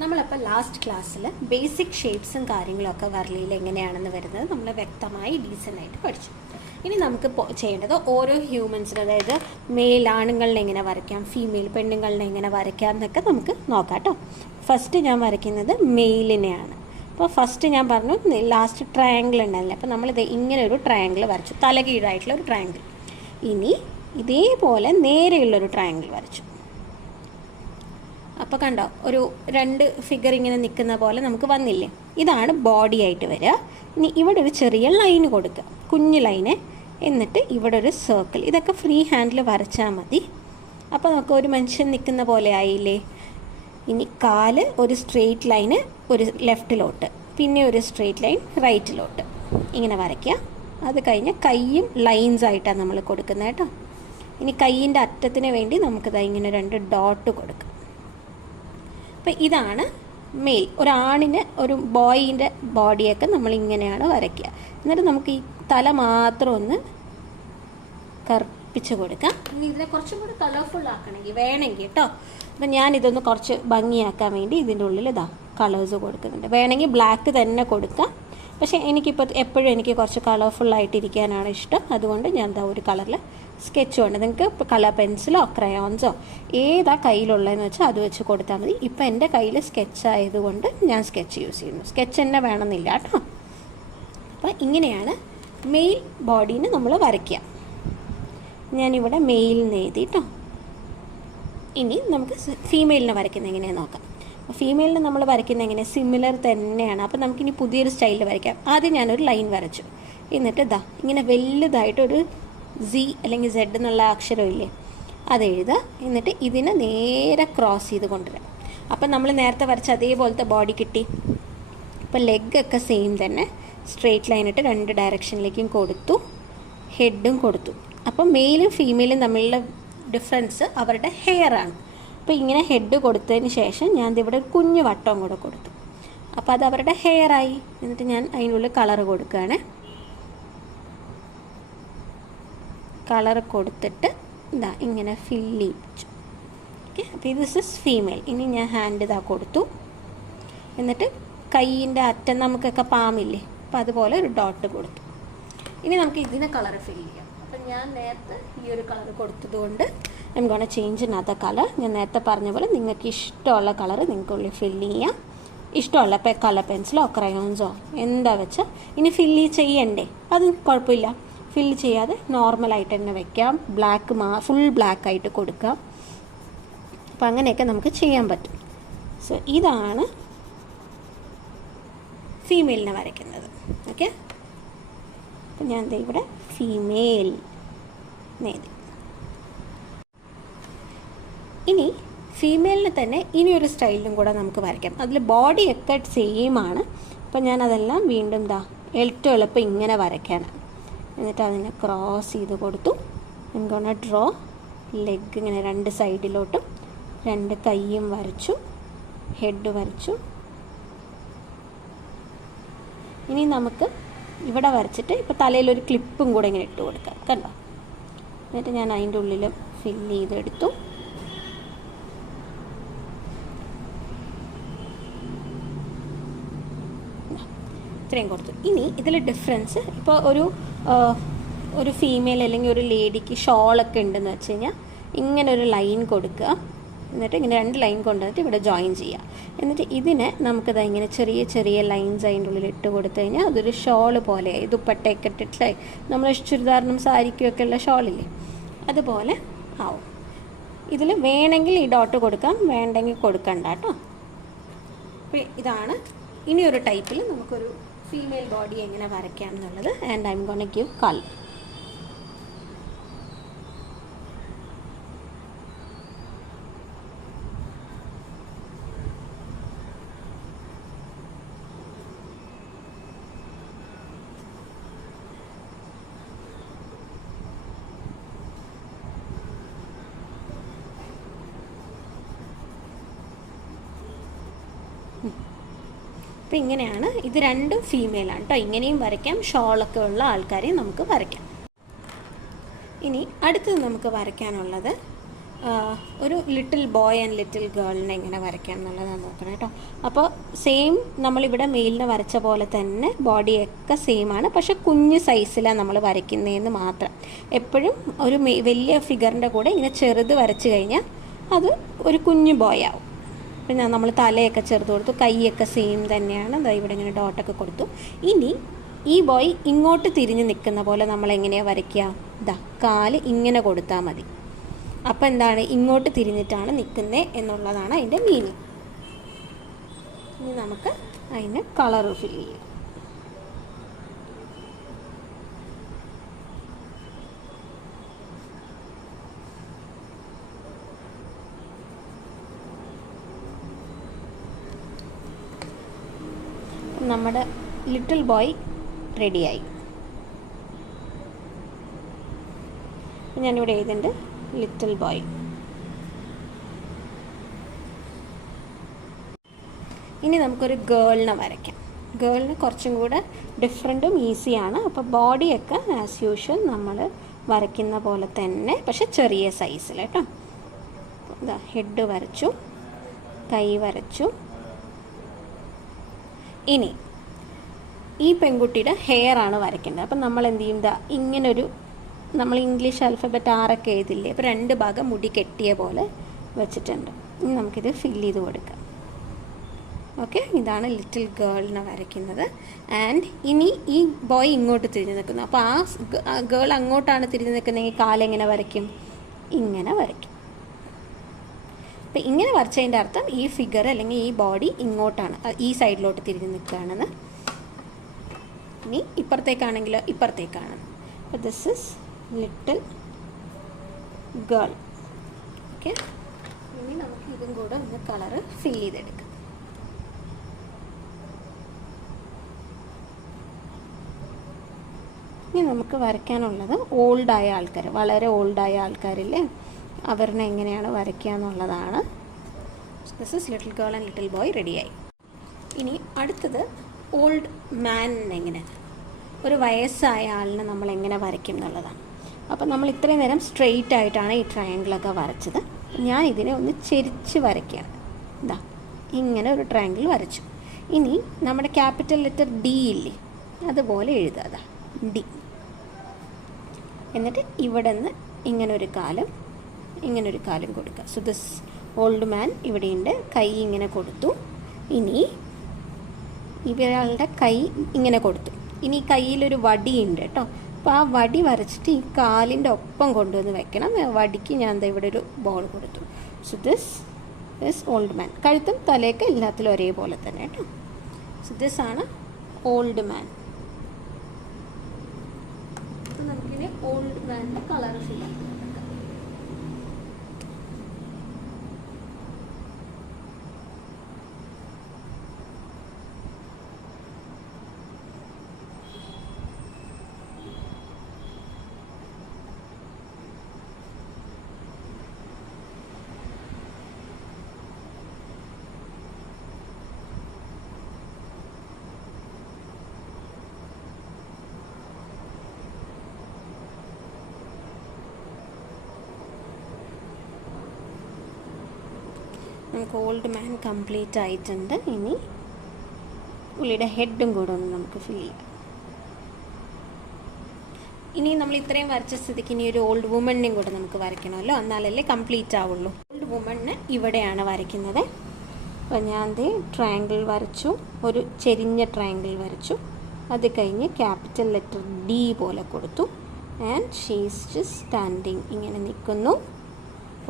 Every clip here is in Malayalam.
നമ്മളപ്പോൾ ലാസ്റ്റ് ക്ലാസ്സിൽ ബേസിക് ഷേപ്സും കാര്യങ്ങളൊക്കെ വരലിയിൽ എങ്ങനെയാണെന്ന് വരുന്നത് നമ്മൾ വ്യക്തമായി ഡീസൻ്റായിട്ട് പഠിച്ചു. ഇനി നമുക്ക് ചെയ്യേണ്ടത് ഓരോ ഹ്യൂമൻസിന്, അതായത് മെയിൽ ആണുങ്ങളിനെ എങ്ങനെ വരയ്ക്കാം, ഫീമെയിൽ പെണ്ണുങ്ങളിനെ എങ്ങനെ വരയ്ക്കാം എന്നൊക്കെ നമുക്ക് നോക്കാം കേട്ടോ. ഫസ്റ്റ് ഞാൻ വരയ്ക്കുന്നത് മെയിലിനെയാണ്. അപ്പോൾ ഫസ്റ്റ് ഞാൻ പറഞ്ഞു ലാസ്റ്റ് ട്രയാങ്കിൾ ഉണ്ടല്ലേ, അപ്പോൾ നമ്മളിത് ഇങ്ങനെ ഒരു ട്രയാങ്കിൾ വരച്ചു, തലകീഴായിട്ടുള്ള ഒരു ട്രയാങ്കിൾ. ഇനി ഇതേപോലെ നേരെയുള്ളൊരു ട്രയാങ്കിൾ വരച്ചു. അപ്പോൾ കണ്ടോ, ഒരു രണ്ട് ഫിഗർ ഇങ്ങനെ നിൽക്കുന്ന പോലെ നമുക്ക് വന്നില്ലേ. ഇതാണ് ബോഡി ആയിട്ട് വരിക. ഇനി ഇവിടെ ഒരു ചെറിയ ലൈന് കൊടുക്കുക, കുഞ്ഞു ലൈന്, എന്നിട്ട് ഇവിടെ ഒരു സർക്കിൾ. ഇതൊക്കെ ഫ്രീ ഹാൻഡിൽ വരച്ചാൽ മതി. അപ്പോൾ നമുക്ക് ഒരു മനുഷ്യൻ നിൽക്കുന്ന പോലെ ആയില്ലേ. ഇനി കാല് ഒരു സ്ട്രെയിറ്റ് ലൈന് ഒരു ലെഫ്റ്റിലോട്ട്, പിന്നെ ഒരു സ്ട്രെയിറ്റ് ലൈൻ റൈറ്റിലോട്ട്, ഇങ്ങനെ വരയ്ക്കുക. അത് കഴിഞ്ഞ് കൈയും ലൈൻസ് ആയിട്ടാണ് നമ്മൾ കൊടുക്കുന്നത് കേട്ടോ. ഇനി കൈയിൻ്റെ അറ്റത്തിന് വേണ്ടി നമുക്കിത് ഇങ്ങനെ രണ്ട് ഡോട്ട് കൊടുക്കാം. അപ്പോൾ ഇതാണ് മെയിൽ. ഒരാണിന്, ഒരു ബോയിൻ്റെ ബോഡിയൊക്കെ നമ്മളിങ്ങനെയാണ് വരയ്ക്കുക. എന്നിട്ട് നമുക്ക് ഈ തല മാത്രം ഒന്ന് കറുപ്പിച്ച് കൊടുക്കാം. ഇനി ഇതിനെ കുറച്ചും കൂടി കളർഫുൾ ആക്കണമെങ്കിൽ വേണമെങ്കിൽ കേട്ടോ. അപ്പം ഞാനിതൊന്ന് കുറച്ച് ഭംഗിയാക്കാൻ വേണ്ടി ഇതിൻ്റെ ഉള്ളിൽ കളേഴ്സ് കൊടുക്കുന്നുണ്ട്. വേണമെങ്കിൽ ബ്ലാക്ക് തന്നെ കൊടുക്കാം. പക്ഷേ എനിക്കിപ്പോൾ എപ്പോഴും എനിക്ക് കുറച്ച് കളർഫുള്ളായിട്ടിരിക്കാനാണ് ഇഷ്ടം. അതുകൊണ്ട് ഞാൻ ഒരു കളറിൽ സ്കെച്ച് കൊണ്ട്, നിങ്ങൾക്ക് കളർ പെൻസിലോ ക്രയോൺസോ ഏതാ കയ്യിലുള്ളതെന്ന് വെച്ചാൽ അത് വെച്ച് കൊടുത്താൽ മതി. ഇപ്പോൾ എൻ്റെ കയ്യിൽ സ്കെച്ച് ആയതുകൊണ്ട് ഞാൻ സ്കെച്ച് യൂസ് ചെയ്യുന്നു. സ്കെച്ച് തന്നെ വേണമെന്നില്ല കേട്ടോ. അപ്പോൾ ഇങ്ങനെയാണ് മെയിൽ ബോഡീനെ നമ്മൾ വരയ്ക്കുക. ഞാനിവിടെ മെയിലിന് എഴുതി കേട്ടോ. ഇനി നമുക്ക് ഫീമെയിലിനെ വരയ്ക്കുന്നത് എങ്ങനെയാണെന്ന് നോക്കാം. ഫീമെയിലിന് നമ്മൾ വരയ്ക്കുന്നത് എങ്ങനെ, സിമിലർ തന്നെയാണ്. അപ്പോൾ നമുക്കിനി പുതിയൊരു സ്റ്റൈലിൽ വരയ്ക്കാം. ആദ്യം ഞാനൊരു ലൈൻ വരച്ചു. എന്നിട്ട് ഇങ്ങനെ വലുതായിട്ടൊരു Z അല്ലെങ്കിൽ Z എന്നുള്ള അക്ഷരമില്ലേ, അത് എഴുതുക. എന്നിട്ട് ഇതിനെ നേരെ ക്രോസ് ചെയ്ത് കൊണ്ടുവരാം. അപ്പം നമ്മൾ നേരത്തെ വരച്ച അതേപോലത്തെ ബോഡി കിട്ടി. അപ്പോൾ ലെഗൊക്കെ സെയിം തന്നെ, സ്ട്രെയിറ്റ് ലൈനിട്ട് രണ്ട് ഡയറക്ഷനിലേക്കും കൊടുത്തു, ഹെഡും കൊടുത്തു. അപ്പം മെയിലും ഫീമെയിലും തമ്മിലുള്ള ഡിഫറൻസ് അവരുടെ ഹെയറാണ്. അപ്പോൾ ഇങ്ങനെ ഹെഡ് കൊടുത്തതിന് ശേഷം ഞാൻ ഇവിടെ ഒരു കുഞ്ഞു വട്ടവും കൂടെ കൊടുത്തു. അപ്പോൾ അത് അവരുടെ ഹെയറായി. എന്നിട്ട് ഞാൻ അതിനുള്ളിൽ കളർ കൊടുക്കുകയാണ്. കളർ കൊടുത്തിട്ട് ഇങ്ങനെ ഫില്ല് ചെയ്യിപ്പിച്ചു. ഓക്കെ, അപ്പോൾ ദിസ് ഇസ് ഫീമെയിൽ. ഇനി ഞാൻ ഹാൻഡ് കൊടുത്തു. എന്നിട്ട് കൈയിൻ്റെ അറ്റം നമുക്കൊക്കെ പാമില്ലേ, അപ്പോൾ അതുപോലെ ഒരു ഡോട്ട് കൊടുത്തു. ഇനി നമുക്ക് ഇതിനെ കളർ ഫില്ല് ചെയ്യാം. അപ്പം ഞാൻ നേരത്തെ ഈ ഒരു കളർ കൊടുത്തതുകൊണ്ട് I'm gonna change another colour. ഞാൻ നേരത്തെ പറഞ്ഞ പോലെ നിങ്ങൾക്ക് ഇഷ്ടമുള്ള കളർ നിങ്ങൾക്കുള്ളിൽ ഫില്ല് ചെയ്യാം. ഇഷ്ടമുള്ള കളർ പെൻസിലോ ക്രയോൺസോ എന്താ വെച്ചാൽ. ഇനി ഫില്ല് ചെയ്യണ്ടേ, അത് കുഴപ്പമില്ല, ഫില്ല് ചെയ്യാതെ നോർമലായിട്ട് തന്നെ വയ്ക്കാം. ഫുൾ ബ്ലാക്ക് ആയിട്ട് കൊടുക്കാം. അപ്പം അങ്ങനെയൊക്കെ നമുക്ക് ചെയ്യാൻ പറ്റും. സോ ഇതാണ് ഫീമെയിലിനെ വരയ്ക്കുന്നത്. ഓക്കെ, അപ്പം ഞാൻ ഇവിടെ ഫീമെയിൽ എഴുതി. ഇനി ഫീമെയിലിന് തന്നെ ഇനിയൊരു സ്റ്റൈലിലും കൂടെ നമുക്ക് വരയ്ക്കാം. അതിൽ ബോഡിയൊക്കെ സെയിം ആണ്. അപ്പം ഞാനതെല്ലാം വീണ്ടും ഏറ്റവും എളുപ്പം ഇങ്ങനെ വരയ്ക്കാനാണ്. എന്നിട്ട് അതിനെ ക്രോസ് ചെയ്ത് കൊടുത്തു. I M gonna draw leg ഇങ്ങനെ രണ്ട് സൈഡിലോട്ടും, രണ്ട് കൈയും വരച്ചു, ഹെഡ് വരച്ചു. ഇനി നമുക്ക് ഇവിടെ വരച്ചിട്ട് ഇപ്പോൾ തലയിലൊരു ക്ലിപ്പും കൂടെ ഇങ്ങനെ ഇട്ട് കൊടുക്കാം. കണ്ടോ? എന്നിട്ട് ഞാൻ അതിൻ്റെ ഉള്ളിൽ ഫില്ല് ചെയ്തെടുത്തു. ഇത്രയും കൊടുത്തു. ഇനി ഇതിൽ ഡിഫറൻസ്, ഇപ്പോൾ ഒരു ഫീമെയിൽ അല്ലെങ്കിൽ ഒരു ലേഡിക്ക് ഷോളൊക്കെ ഉണ്ടെന്ന് വെച്ച് കഴിഞ്ഞാൽ ഇങ്ങനെ ഒരു ലൈൻ കൊടുക്കുക. എന്നിട്ട് ഇങ്ങനെ രണ്ട് ലൈൻ കൊണ്ടുവന്നിട്ട് ഇവിടെ ജോയിൻ ചെയ്യുക. എന്നിട്ട് ഇതിനെ നമുക്കിത് ഇങ്ങനെ ചെറിയ ചെറിയ ലൈൻസ് അതിൻ്റെ ഉള്ളിൽ ഇട്ട് കൊടുത്തു കഴിഞ്ഞാൽ അതൊരു ഷോള് പോലെയായി. ദുപ്പട്ടയൊക്കെ ഇട്ടിട്ട് നമ്മൾ ചുരിദാറിനും സാരിക്കും ഒക്കെ ഉള്ള ഷോളില്ലേ, അതുപോലെ ആവും. ഇതിൽ വേണമെങ്കിൽ ഈ ഡോട്ട് കൊടുക്കാം, വേണ്ടെങ്കിൽ കൊടുക്കണ്ട കേട്ടോ. അപ്പോൾ ഇതാണ് ഇനിയൊരു ടൈപ്പിൽ നമുക്കൊരു ഫീമെയിൽ ബോഡി എങ്ങനെ വരയ്ക്കാം എന്നുള്ളത്. And I M gonna give colour. അപ്പോൾ ഇങ്ങനെയാണ്. ഇത് രണ്ടും ഫീമെയിലാണ് കേട്ടോ. ഇങ്ങനെയും വരയ്ക്കാം, ഷോളൊക്കെ ഉള്ള ആൾക്കാരെയും നമുക്ക് വരയ്ക്കാം. ഇനി അടുത്തത് നമുക്ക് വരയ്ക്കാനുള്ളത് ഒരു ലിറ്റിൽ ബോയ് ആൻഡ് ലിറ്റിൽ ഗേളിനെ എങ്ങനെ വരയ്ക്കാം എന്നുള്ളതാണ് നോക്കണം കേട്ടോ. അപ്പോൾ സെയിം നമ്മളിവിടെ മെയിലിനെ വരച്ച പോലെ തന്നെ ബോഡിയൊക്കെ സെയിം ആണ്, പക്ഷെ കുഞ്ഞ് സൈസിലാണ് നമ്മൾ വരയ്ക്കുന്നതെന്ന് മാത്രം. എപ്പോഴും ഒരു വലിയ ഫിഗറിൻ്റെ കൂടെ ഇങ്ങനെ ചെറുത് വരച്ച് കഴിഞ്ഞാൽ അത് ഒരു കുഞ്ഞു ബോയ് ആവും. പിന്നെ നമ്മൾ തലയൊക്കെ ചെറുത് കൊടുത്തു, കൈയൊക്കെ സെയിം തന്നെയാണ്, അതാ ഇവിടെ ഇങ്ങനെ ഡോട്ടൊക്കെ കൊടുത്തു. ഇനി ഈ ബോയ് ഇങ്ങോട്ട് തിരിഞ്ഞ് നിൽക്കുന്ന പോലെ നമ്മൾ എങ്ങനെയാണ് വരയ്ക്കുക? ഇതാ കാല് ഇങ്ങനെ കൊടുത്താൽ മതി. അപ്പം എന്താണ്, ഇങ്ങോട്ട് തിരിഞ്ഞിട്ടാണ് നിൽക്കുന്നത് എന്നുള്ളതാണ് അതിൻ്റെ മീനിങ്. ഇനി നമുക്ക് അതിന് കളർ ഫില്ല് ചെയ്യാം. നമ്മുടെ ലിറ്റിൽ ബോയ് റെഡിയായി. ഞാനിവിടെ എഴുതുന്നുണ്ട് ലിറ്റിൽ ബോയ്. ഇനി നമുക്കൊരു ഗേളിനെ വരയ്ക്കാം. ഗേളിന് കുറച്ചും കൂടെ ഡിഫറെൻറ്റും ഈസിയാണ്. അപ്പോൾ ബോഡിയൊക്കെ ആസ് യൂഷ്വൽ നമ്മൾ വരയ്ക്കുന്ന പോലെ തന്നെ, പക്ഷെ ചെറിയ സൈസിൽ കേട്ടോ. ഇതാ ഹെഡ് വരച്ചു, കൈ വരച്ചു. ഇനി ഈ പെൺകുട്ടിയുടെ ഹെയർ ആണ് വരയ്ക്കേണ്ടത്. അപ്പം നമ്മൾ എന്ത് ചെയ്യും, ഇതാ ഇങ്ങനൊരു, നമ്മൾ ഇംഗ്ലീഷ് ആൽഫബറ്റ് ആറൊക്കെ എഴുതില്ലേ, അപ്പോൾ 2 ഭാഗം മുടി കെട്ടിയ പോലെ വെച്ചിട്ടുണ്ട്. ഇനി നമുക്കിത് ഫില്ല് ചെയ്ത് കൊടുക്കാം. ഓക്കെ, ഇതാണ് ലിറ്റിൽ ഗേളിനെ വരയ്ക്കുന്നത്. ആൻഡ് ഇനി ഈ ബോയ് ഇങ്ങോട്ട് തിരിഞ്ഞ് നിൽക്കുന്നു. അപ്പോൾ ആ ഗേൾ അങ്ങോട്ടാണ് തിരിഞ്ഞ് നിൽക്കുന്നതെങ്കിൽ കാലെങ്ങനെ വരയ്ക്കും? ഇങ്ങനെ വരയ്ക്കും. അപ്പോൾ ഇങ്ങനെ വരച്ചതിൻ്റെ അർത്ഥം ഈ ഫിഗർ അല്ലെങ്കിൽ ഈ ബോഡി ഇങ്ങോട്ടാണ്, ഈ സൈഡിലോട്ട് തിരിഞ്ഞ് നിൽക്കുകയാണെന്ന്. ഇനി ഇപ്പുറത്തേക്കാണെങ്കിലോ ഇപ്പുറത്തേക്കാണ്. അപ്പോൾ this is little girl. Okay, ഇനി നമുക്ക് ഇതും കൂടെ ഒന്ന് കളറ് ഫില്ല് ചെയ്തെടുക്കാം. ഇനി നമുക്ക് വരയ്ക്കാനുള്ളത് ഓൾഡായ ആൾക്കാർ, വളരെ ഓൾഡായ ആൾക്കാരില്ലേ, അവരിനെ എങ്ങനെയാണ് വരയ്ക്കുക എന്നുള്ളതാണ്. This is little girl and little boy റെഡിയായി. ഇനി അടുത്തത് ഓൾഡ് മാൻ, എങ്ങനെ ഒരു വയസ്സായ ആളിനെ നമ്മൾ എങ്ങനെ വരയ്ക്കും എന്നുള്ളതാണ്. അപ്പോൾ നമ്മൾ ഇത്രയും നേരം സ്ട്രെയിറ്റ് ആയിട്ടാണ് ഈ ട്രയാങ്കിളൊക്കെ വരച്ചത്. ഞാൻ ഇതിനെ ഒന്ന് ചെരിച്ച് വരയ്ക്കുകയാണ്. ഇതാ ഇങ്ങനെ ഒരു ട്രയാങ്കിൾ വരച്ചു. ഇനി നമ്മുടെ ക്യാപിറ്റൽ ലെറ്റർ ഡി ഇല്ലേ, അതുപോലെ എഴുതുക. അതാ ഡി. എന്നിട്ട് ഇവിടെ നിന്ന് ഇങ്ങനൊരു കാലും കൊടുക്കുക. സോ ദിസ് ഓൾഡ് മാൻ ഇവിടെയുണ്ട്, കൈ ഇങ്ങനെ കൊടുത്തു. ഇനി ഇവയാളുടെ കൈ ഇങ്ങനെ കൊടുത്തു. ഇനി കയ്യിലൊരു വടിയുണ്ട് കേട്ടോ. അപ്പോൾ ആ വടി വരച്ചിട്ട് ഈ കാലിൻ്റെ ഒപ്പം കൊണ്ടുവന്ന് വെക്കണം. വടിക്ക് ഞാൻ എന്താ ഇവിടെ ഒരു ബോൾ കൊടുത്തു. So this is old man. കഴുത്തും തലയൊക്കെ എല്ലാത്തിലും ഒരേപോലെ തന്നെ കേട്ടോ. സോ ദിസ് ആണ് ഓൾഡ് മാൻ. നമുക്കിനി ഓൾഡ് മാനിൻ്റെ കളർ ഫില്ല് ചെയ്യാം. നമുക്ക് ഓൾഡ് മാൻ കംപ്ലീറ്റ് ആയിട്ടുണ്ട്. ഇനി പുള്ളിയുടെ ഹെഡും കൂടെ ഒന്ന് നമുക്ക് ഫില്ല് ചെയ്യാം. ഇനി നമ്മൾ ഇത്രയും വരച്ച സ്ഥിതിക്ക് ഇനി ഒരു ഓൾഡ് വുമണിനെയും കൂടെ നമുക്ക് വരയ്ക്കണമല്ലോ, എന്നാലല്ലേ കംപ്ലീറ്റ് ആവുള്ളൂ. ഓൾഡ് വുമണിന് ഇവിടെയാണ് വരയ്ക്കുന്നത്. അപ്പോൾ ഞാൻ ട്രയാങ്കിൾ വരച്ചു, ഒരു ചെരിഞ്ഞ ട്രയാങ്കിൾ വരച്ചു. അത് കഴിഞ്ഞ് ക്യാപിറ്റൽ ലെറ്റർ ഡി പോലെ കൊടുത്തു. And she is just standing, ഇങ്ങനെ നിൽക്കുന്നു,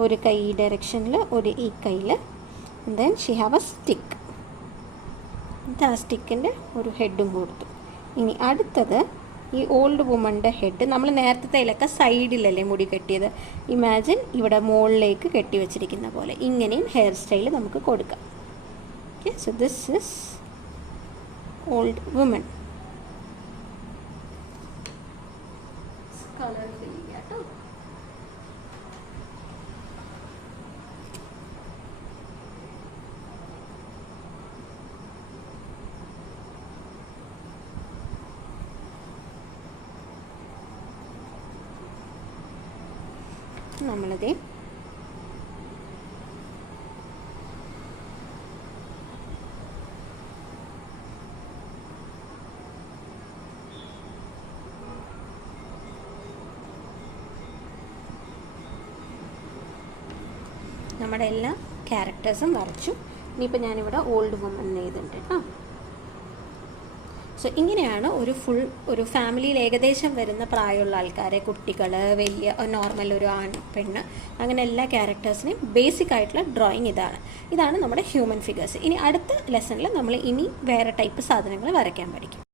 ഒരു കൈ ഡയറക്ഷനിൽ, ഒരു ഈ കയ്യിൽ. Then she have A stick. ആ സ്റ്റിക്കിൻ്റെ ഒരു ഹെഡും കൊടുത്തു. ഇനി അടുത്തത് ഈ ഓൾഡ് വുമണിൻ്റെ ഹെഡ് നമ്മൾ നേരത്തേലൊക്കെ സൈഡിലല്ലേ മുടി കെട്ടിയത്, ഇമാജിൻ ഇവിടെ മുകളിലേക്ക് കെട്ടി വെച്ചിരിക്കുന്ന പോലെ ഇങ്ങനെയും ഹെയർ സ്റ്റൈൽ നമുക്ക് കൊടുക്കാം. Okay, so this is old woman. Colour fill ചെയ്യാം കേട്ടോ. നമ്മളത് നമ്മുടെ എല്ലാ ക്യാരക്ടേഴ്സും വരച്ചു. ഇനിയിപ്പോൾ ഞാനിവിടെ ഓൾഡ് വുമൺ എഴുതുന്നുണ്ട് കേട്ടോ. സോ ഇങ്ങനെയാണ് ഒരു ഫാമിലിയിൽ ഏകദേശം വരുന്ന പ്രായമുള്ള ആൾക്കാരെ, കുട്ടികൾ, വലിയ നോർമൽ ഒരു ആൺ, പെണ്ണ്, അങ്ങനെ എല്ലാ ക്യാരക്ടേഴ്സിനെയും ബേസിക് ആയിട്ടുള്ള ഡ്രോയിങ് ഇതാണ് നമ്മുടെ ഹ്യൂമൻ ഫിഗേഴ്സ്. ഇനി അടുത്ത ലെസണിൽ നമ്മൾ ഇനി വേറെ ടൈപ്പ് സാധനങ്ങൾ വരയ്ക്കാൻ പഠിക്കും.